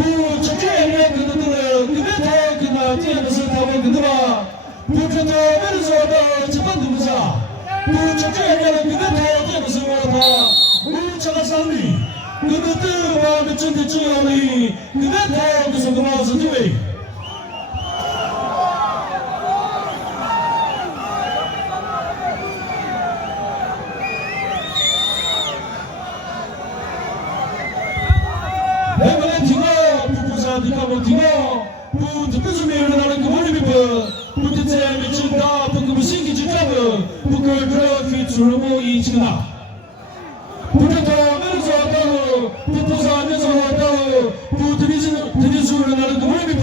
bu Türkiye'ye kıdıdığı kıdıda kıdıda tiyatası tabi kıdıva bu kıdıda bir zorda çıpandımıza bu Türkiye'ye kıdıda tiyatası varda bu çakasanlı kıdıdı var bütün içiyorli kıdıda kısıkmazı diye Dikamo dino, bu tıpkı meyvelerden kıvırı bir bu, bu tütseyen içinde bu kıvırsinki çıkamı, bu köylü fitrumu içine. Bu tütseyen zordalı, bu tuzağını zordalı, bu tütseyen kıvırı bir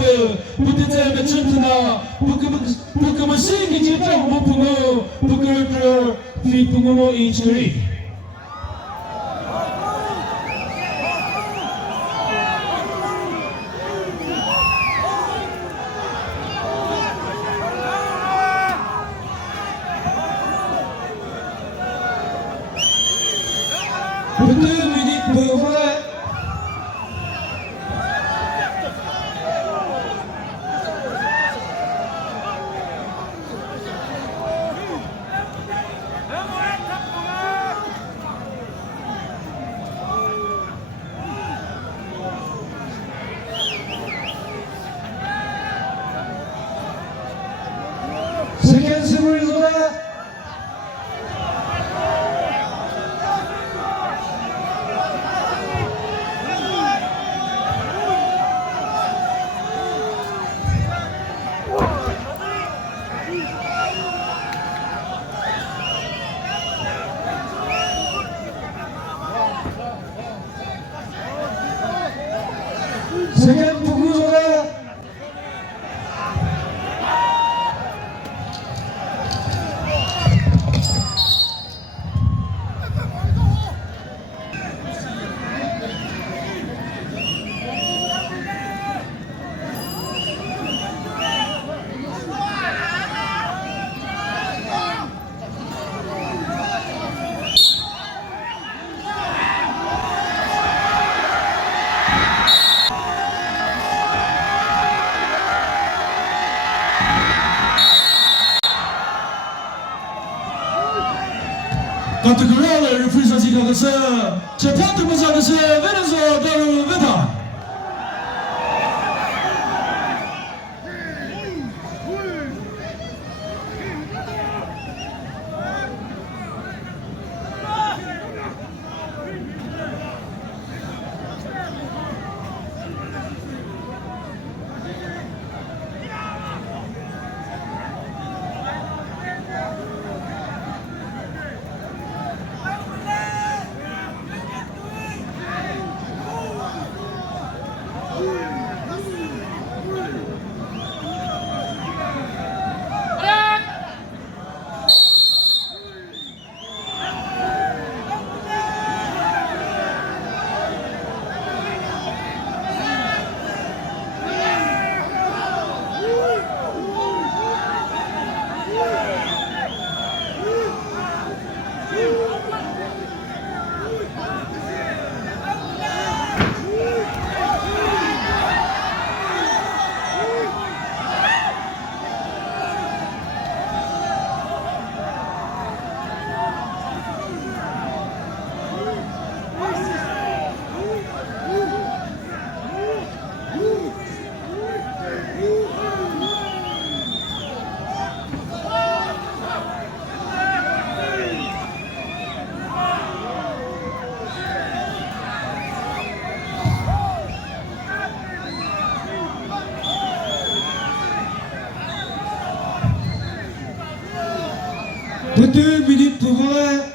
bu tütseyen içinde, bu kıvırsinki çıkamı bu köylü fitrumu içine. Bütün müzik boyunca second series second bukulara kategoriler reprezentasi kagası, Japan tımızakası Venezuela veda. Bütün müzik boyunca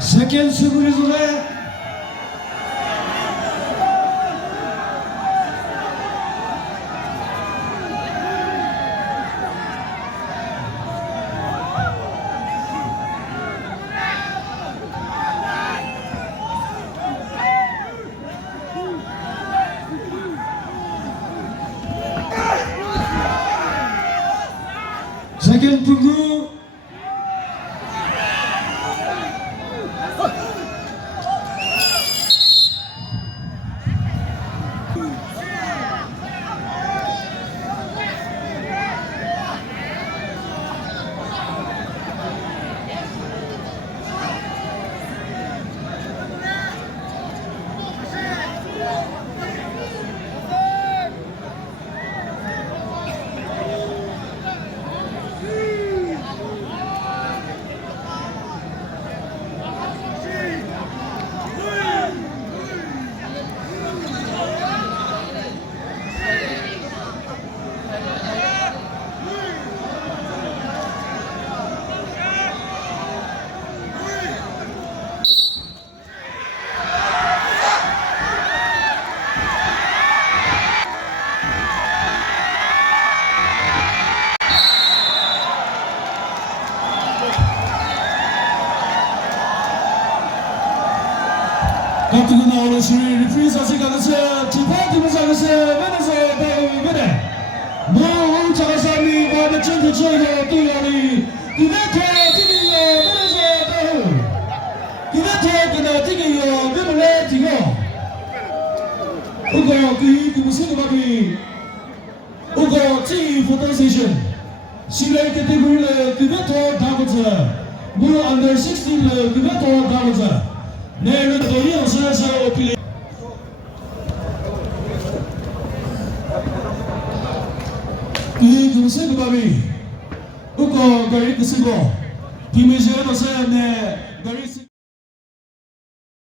second series Second Pugu. Kaptıgın ağlışı, refriz 가서 디파트먼트 가서 맨에서 배우면에 뭐 자가사미 뭐하는 전투 저희가 또 여기 그네터 뛰기요 맨에서 배우 그네터 그나 뛰기요 맨을 뛰고 그거 그 무슨 음악이 그거 T 포토세션 시레이 캐테고리를 그네터 다고자 뭐 under 16를 그네터 다고자 내일은 또 이어서 오피리 이 금세 그밥이 웃고 거리 쓰고 비미시에 놓서야 내 거리